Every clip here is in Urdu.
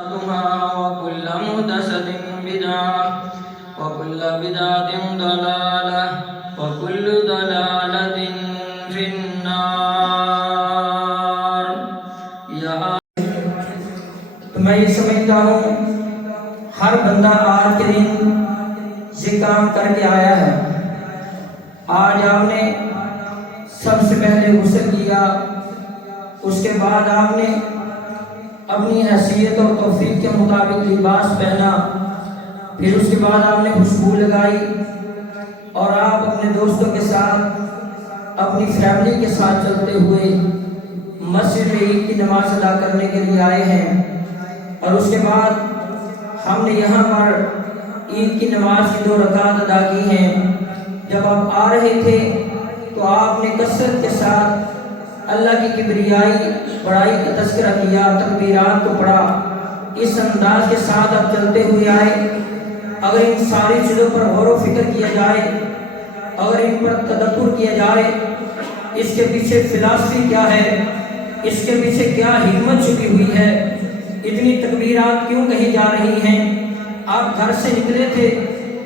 وكل محدثة بدعة وكل بدعة ضلالة وكل ضلالة في النار. تو میں یہ سمجھتا ہوں ہر بندہ آج کے دن یہ کام کر کے آیا ہے. آج آپ نے سب سے پہلے غسل کیا، اس کے بعد آپ نے اپنی حیثیت اور توفیق کے مطابق لباس پہنا، پھر اس کے بعد آپ نے خوشبو لگائی اور آپ اپنے دوستوں کے ساتھ اپنی فیملی کے ساتھ چلتے ہوئے مسجد میں عید کی نماز ادا کرنے کے لیے آئے ہیں. اور اس کے بعد ہم نے یہاں پر عید کی نماز کی 2 رکعت ادا کی ہیں. جب آپ آ رہے تھے تو آپ نے کثرت کے ساتھ اللہ کی کبریائی بڑائی کا تذکرہ کیا، تکبیرات کو پڑھا. اس انداز کے ساتھ آپ چلتے ہوئے آئے. اگر ان ساری چیزوں پر غور و فکر کیا جائے، اگر ان پر تدبر کیا جائے، اس کے پیچھے فلسفی کیا ہے، اس کے پیچھے کیا حکمت چھپی ہوئی ہے، اتنی تکبیرات کیوں کہی جا رہی ہیں. آپ گھر سے نکلے تھے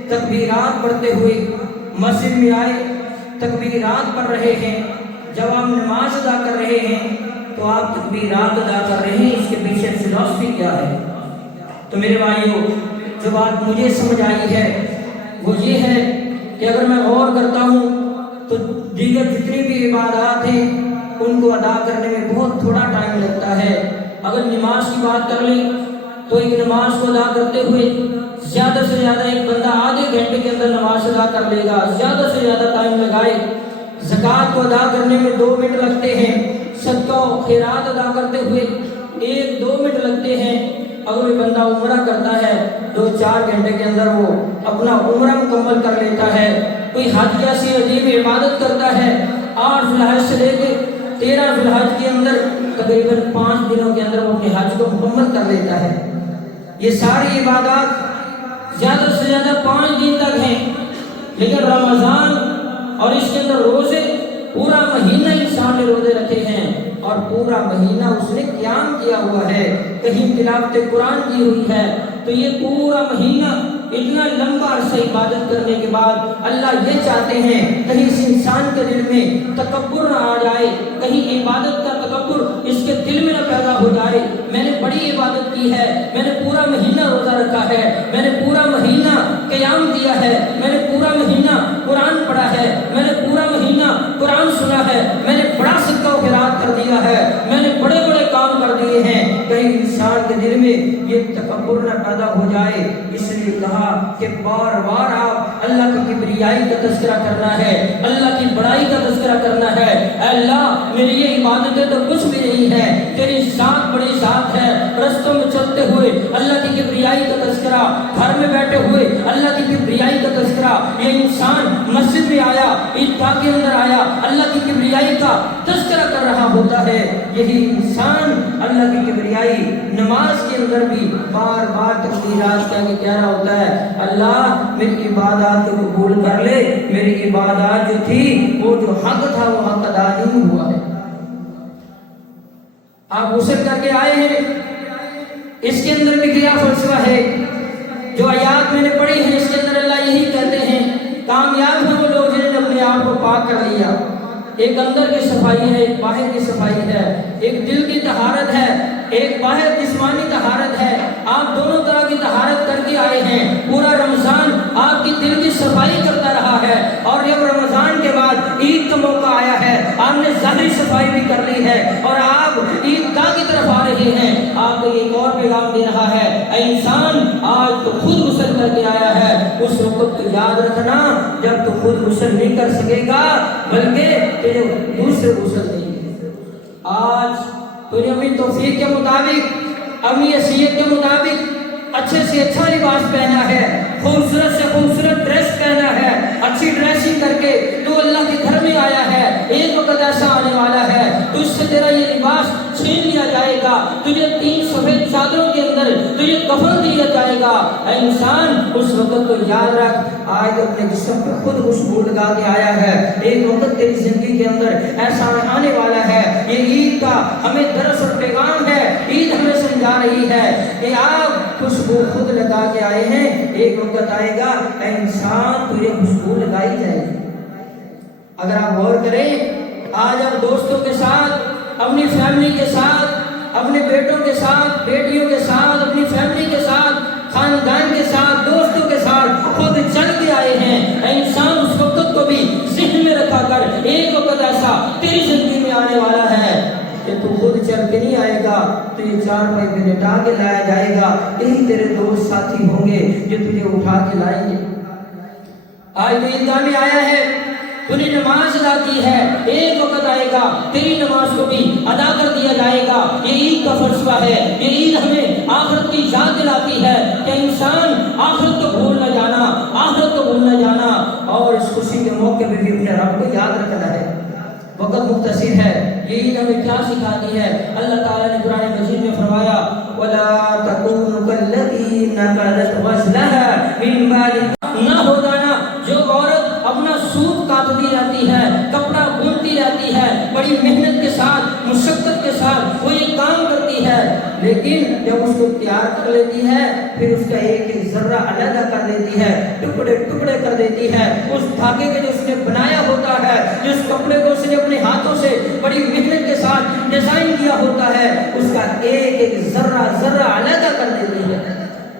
تکبیرات پڑھتے ہوئے، مسجد میں آئے تکبیرات پڑھ رہے ہیں. جب آپ نماز ادا کر رہے ہیں تو آپ تکبیرات ادا کر رہے ہیں، اس کے پیچھے فلسفی کیا ہے. تو میرے بھائیوں، جو بات مجھے سمجھ آئی ہے وہ یہ ہے کہ اگر میں غور کرتا ہوں تو دیگر جتنی بھی عبادات ہیں ان کو ادا کرنے میں بہت تھوڑا ٹائم لگتا ہے. اگر نماز کی بات کر لیں تو ایک نماز کو ادا کرتے ہوئے زیادہ سے زیادہ ایک بندہ آدھے گھنٹے کے اندر نماز ادا کر لے گا، زیادہ سے زیادہ ٹائم لگائے. زکوٰۃ کو ادا کرنے میں 2 منٹ لگتے ہیں، صدقہ و خیرات ادا کرتے ہوئے 1-2 منٹ لگتے ہیں. اگر کوئی بندہ عمرہ کرتا ہے 2-4 گھنٹے کے اندر وہ اپنا عمرہ مکمل کر لیتا ہے. کوئی حج جیسی عجیب عبادت کرتا ہے 8 ذی الحج سے لے کے 13 ذی الحج کے اندر تقریباً 5 دنوں کے اندر وہ اپنے حج کو مکمل کر لیتا ہے. یہ ساری عبادات زیادہ سے زیادہ 5 دن تک ہیں. لیکن رمضان اور اس کے اندر روزے، پورا مہینہ انسان نے روزے رکھے ہیں اور پورا مہینہ اس نے قیام کیا ہوا ہے، کہیں تلاوت قرآن کی ہوئی ہے. تو یہ پورا مہینہ اتنا لمبا عرصہ عبادت کرنے کے بعد اللہ یہ چاہتے ہیں کہیں اس انسان کے دل میں تکبر نہ آ جائے، کہیں عبادت کا تکبر اس کے دل میں نہ پیدا ہو جائے. میں نے بڑی عبادت کی ہے، میں نے پورا مہینہ روزہ رکھا ہے، میں نے پورا مہینہ قیام کیا ہے، میں نے پورا مہینہ قرآن پڑھا ہے، میں نے پورا مہینہ قرآن سنا ہے، میں نے بڑا صدقہ و خیرات کر دیا ہے، میں نے بڑے بڑے کام کر دیے ہیں. کہیں انسان کے دل میں یہ تکبر نہ پیدا ہو جائے. اس لیے کہا کہ بار بار آپ اللہ کی کبریائی کا تذکرہ کرنا ہے، اللہ کی بڑائی کا تذکرہ کرنا ہے. اے اللہ، میری یہ عبادتیں تو کچھ بھی نہیں ہے، تیری ذات بڑی ذات ہے. رستوں میں چلتے ہوئے اللہ کی کبریائی کا تذکرہ، گھر میں بیٹھے ہوئے اللہ کی کبریائی کا تذکرہ. یہ انسان مسجد میں آیا، عیدگاہ کے اندر آیا، اللہ کی کبریائی کا تذکرہ کر رہا ہوتا ہے. یہی انسان اللہ کی کبریائی نماز کے اندر بھی بار بار تکبیرات کہہ رہا ہوتا ہے، اللہ میری عبادات کو قبول کر لے. میری عبادات جو تھی وہ جو حق تھا وہ حق ادا نہیں ہوا ہے. آپ غسل کر کے آئے ہیں، اس کے اندر بھی کیا فلسفہ ہے. جو آیات میں نے پڑھی ہیں اس کے اندر اللہ یہی کہتے ہیں کامیاب ہیں وہ لوگ جنہوں نے اپنے آپ کو پاک کر لیا. ایک اندر کی صفائی ہے، ایک باہر کی صفائی ہے، ایک دل کی طہارت ہے، ایک باہر جسمانی طہارت ہے. آپ دونوں طرح کی طہارت کر کے آئے ہیں. پورا رمضان آپ کی دل کی صفائی کرتا رہا ہے، اور جب رمضان کے بعد عید کا موقع آیا ہے آپ نے ظاہری صفائی بھی کر لی ہے اور آپ عیدگاہ کی طرف آ رہے ہیں. آپ کو ایک اور پیغام دے رہا ہے، اے انسان آج تو خود غسل کر کے آیا ہے. اس وقت تو یاد رکھنا جب تو خود غسل نہیں کر سکے گا بلکہ تیرے دوسرے غسل نہیں. آج تو نے اپنی توفیق کے مطابق، اپنی حیثیت کے مطابق اچھے سے اچھا لباس پہنا ہے، خوبصورت سے خوبصورت ڈریس پہنا ہے، اچھی ڈریسنگ کر کے تو اللہ کے گھر میں آیا ہے. ایک وقت ایسا آنے والا ہے تو اس سے تیرا یہ لباس چھین لیا جائے گا. تجھے 3 سفید چادروں کے اندر تجھے کفن دیا جائے گا۔ اے انسان اس وقت کو یاد رکھ، آج اپنے جسم پہ خود خوشبو لگا کے آیا ہے، ایک وقت تیری زندگی کے اندر ایسا آنے والا ہے۔ یہ عید کا ہمیں درس اور پیغام ہے، عید ہمیں سمجھا رہی ہے کہ آپ خوشبو خود لگا کے آئے ہیں، ایک وقت آئے گا اے انسان تجھے خوشبو لگائی جائے گی۔ اگر آپ غور کریں، آج آپ دوستوں کے ساتھ، اپنی فیملی کے ساتھ، اپنے بیٹوں کے ساتھ، بیٹیوں کے ساتھ، اپنی فیملی کے ساتھ، خاندان کے ساتھ، دوستوں کے ساتھ خود چل کے آئے ہیں۔ اے انسان اس وقت کو بھی ذہن میں رکھا کر، ایک وقت ایسا تیری زندگی میں آنے والا ہے کہ تو خود چل کے نہیں آئے گا، تو یہ چار پائی پہ لٹا کے لایا جائے گا، یہی تیرے دوست ساتھی ہوں گے جو تجھے اٹھا کے لائیں گے۔ آج تو عیدگاہ میں آیا ہے، تو نے نماز ادا کی ہے، ایک وقت آئے گا تیری نماز کو بھی ادا کر دیا جائے گا۔ یہ عید کا فلسفہ ہے، یہ عید ہمیں آخرت کی یاد دلاتی ہے کہ انسان آخرت کو بھول نہ جانا، آخرت کو بھول نہ جانا، اور اس خوشی کے موقع پہ بھی اپنے رب کو یاد رکھنا ہے۔ وقت مختصر ہے، یہ عید ہمیں کیا سکھاتی ہے؟ اللہ تعالیٰ نے قرآن مجید میں فرمایا وَلَا تَكُونُوا كَالَّذِي نَقَضَتْ غَزْلَهَا مِن بَعْدِ، نہ ہو جانا جو عورت اپنا سوٹ کاٹتی رہتی ہے، کپڑا بنتی رہتی ہے، بڑی محنت کے ساتھ، مشقت کے ساتھ وہ یہ کام کرتی ہے، لیکن جب اس کو تیار کر لیتی ہے پھر اس کا ایک ایک ذرہ علیحدہ کر دیتی ہے، ٹکڑے ٹکڑے کر دیتی ہے۔ اس دھاگے کے جو اس نے بنایا ہوتا ہے، جس کپڑے کو اس نے اپنے ہاتھوں سے بڑی محنت کے ساتھ ڈیزائن کیا ہوتا ہے، اس کا ایک ایک ذرہ ذرہ علیحدہ کر دیتی ہے۔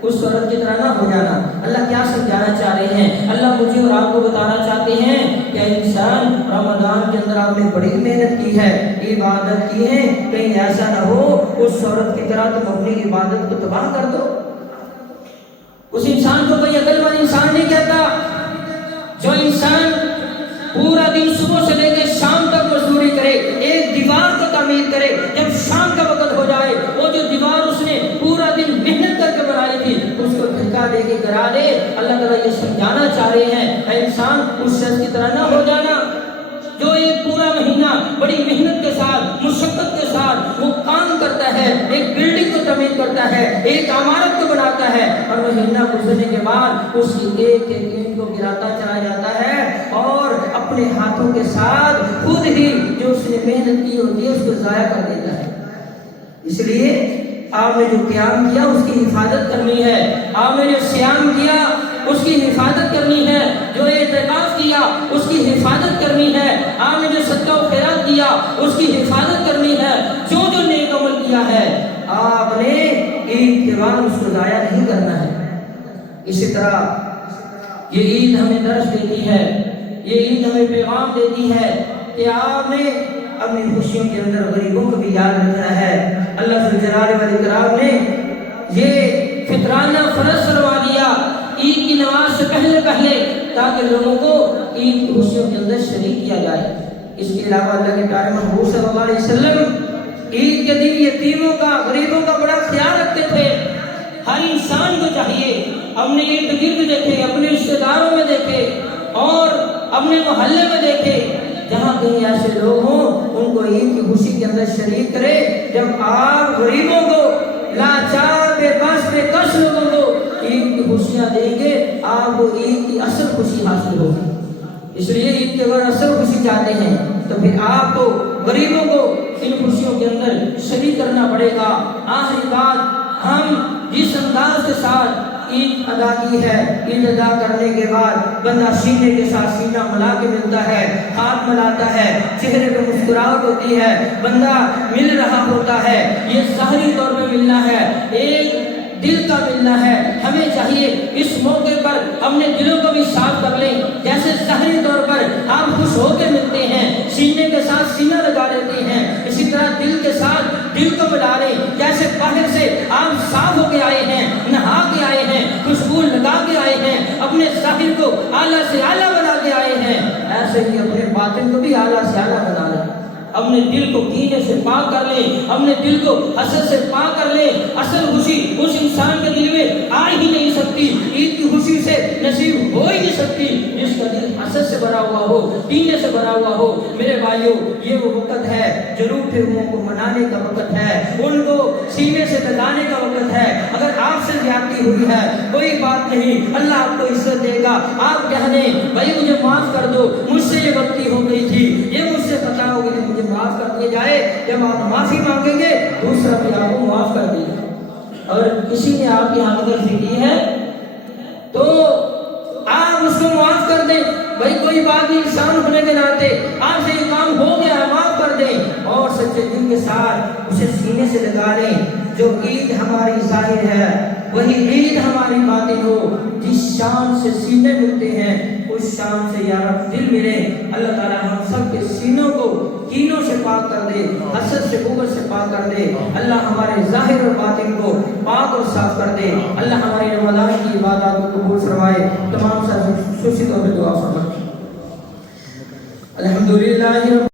اس عورت کی طرح نہ ہو جانا۔ اللہ کیا سمجھانا چاہ رہے ہیں؟ اللہ مجھے اور آپ کو بتانا چاہتے ہیں کہ انسان رمضان کے اندر آپ نے بڑی محنت کی ہے، عبادت کی ہے، کہیں ایسا نہ ہو اس عورت کی طرح تم اپنی عبادت کو تباہ کر دو۔ اس انسان کو کوئی عقل مند انسان نہیں کہتا جو انسان پورا دن صبح سے لے کے شام تک مزدوری کرے، ایک دیوار کو تعمیر کرے، جب شام کا وقت ہو جائے وہ جو دیوار اس نے پورا دن محنت کر کے بنائی تھی اس کو دھکا دے کے گرا دے۔ اللہ تعالیٰ یہ سمجھانا چاہ رہے ہیں اے انسان اس شخص کی طرح نہ ہو جانا جو ایک پورا مہینہ بڑی محنت کے ساتھ، مشقت کے ساتھ وہ کام کرتا ہے، ایک بلڈنگ کو تعمیر کرتا ہے، ایک عمارت کو بناتا ہے، اور مہینہ گزرنے کے بعد اس کی ایک ایک اینٹ کو گراتا چلا جاتا ہے اور اپنے ہاتھوں کے ساتھ خود ہی جو اس نے محنت کی ہوتی ہے اس کو ضائع کر دیتا ہے۔ اس لیے آپ نے جو قیام کیا اس کی حفاظت کرنی ہے، آپ نے جو صیام کیا اس کی حفاظت کرنی ہے، جو اعتکاف کیا اس کی حفاظت کرنی ہے، آپ نے جو صدقہ و خیرات کیا اس کی حفاظت کرنی ہے، جو جو نیک عمل کیا ہے آپ نے عید کے بعد اس کو ضائع نہیں کرنا ہے۔ اسی طرح یہ عید ہمیں درس دیتی ہے، یہ عید ہمیں پیغام دیتی ہے کہ آپ نے اپنی خوشیوں کے اندر غریبوں کو بھی یاد رکھنا ہے۔ اللہ ذوالجلال والاکرام نے یہ فطرانہ فرض فرما دیا عید کی نماز سے پہلے تاکہ لوگوں کو عید کی خوشیوں کے اندر شریک کیا جائے۔ اس کے علاوہ اللہ کے پیارے محبوب صلی اللہ علیہ وسلم عید کے دن یتیموں کا، غریبوں کا بڑا خیال رکھتے تھے۔ ہر انسان کو چاہیے اپنے ارد گرد دیکھے، اپنے رشتہ داروں میں دیکھے اور اپنے محلے میں دیکھے، جہاں کہیں ایسے لوگ ہوں ان کو عید کی خوشی کے اندر شریک کرے۔ جب آپ غریبوں کو، لاچار، بے بس، بے کس لوگوں کو عید کی خوشیاں دیں گے آپ کو عید کی اصل خوشی حاصل ہوگی۔ اس لیے عید کے اگر اصل خوشی چاہتے ہیں تو پھر آپ کو غریبوں کو ان خوشیوں کے اندر شریک کرنا پڑے گا۔ آخری بات، ہم جس انداز کے ساتھ عید ادا کی ہے، عید ادا کرنے کے بعد بندہ سینے کے ساتھ سینہ ملا کے ملتا ہے، ہاتھ ملاتا ہے، چہرے پہ مسکراہٹ ہوتی ہے، بندہ مل رہا ہوتا ہے، یہ ظاہری طور پہ ملنا ہے، ایک دل کا ملنا ہے۔ ہمیں چاہیے اس موقع پر اپنے دلوں کو بھی صاف کر لیں، جیسے ظاہری طور پر آپ خوش ہو کے ملتے ہیں، سینے کے ساتھ سینہ لگا لیتے ہیں، اسی طرح دل کے ساتھ دل کو ملا لیں، جیسے باہر سے آپ صاف ہو کے آئے ہیں، نہا کے آئے ہیں، خوشبو لگا کے آئے ہیں، اپنے ظاہر کو اعلیٰ سے اعلیٰ بنا کے آئے ہیں، ایسے ہی اپنے باطن کو بھی اعلیٰ سے اعلیٰ بنا لیں۔ اپنے دل کو کینے سے پاک کر لیں، اپنے دل کو حسد سے پاک کر لیں۔ اصل خوشی اس انسان کے دل میں آ ہی نہیں سکتی، عید کی خوشی سے نصیب ہو ہی نہیں سکتی جس کا دل حسد سے بھرا ہوا ہو، کینے سے بھرا ہوا ہو۔ میرے بھائیوں، یہ وہ وقت ہے جو روٹھے ہوئوں کو منانے کا وقت ہے، ان کو سینے سے لگانے کا وقت ہے۔ اگر آپ ہوئی ہے، کوئی بات نہیں، اللہ آپ کو عزت دے گا۔ آپ کہہ دیں بھائی مجھے معاف کر دو، مجھ سے یہ غلطی ہو گئی تھی، یہ مجھ سے خطا ہو گئی تھی، مجھے معاف کر دیا جائے۔ جب آپ معافی مانگیں گے دوسرا بھی آپ کو معاف کر دے گا۔ اور کسی نے آپ کی ہمدردی کی ہے تو آپ اس کو معاف کر دیں، بھائی کوئی بات نہیں، انسان ہونے کے ناطے آپ سے یہ کام ہو گیا ہے، معاف کر دیں، اور سچے دل کے ساتھ اسے سینے سے لگا لیں۔ جو عید ہماری ظاہر ہے وہی عید ہماری باطن ہو، جس شان سے سینے ملتے ہیں اس شان سے یا رب دل ملے۔ اللہ تعالی ہم سب کے سینوں کو کینوں سے پاک کر دے، حسد سے بغض سے پاک کر دے۔ اللہ ہمارے ظاہر اور باطن کو پاک اور صاف کر دے۔ اللہ ہماری رمضان کی عبادات کو قبول فرمائے۔ تمام ساتھ خصوصی طور پہ دعا فرمائے۔ الحمدللہ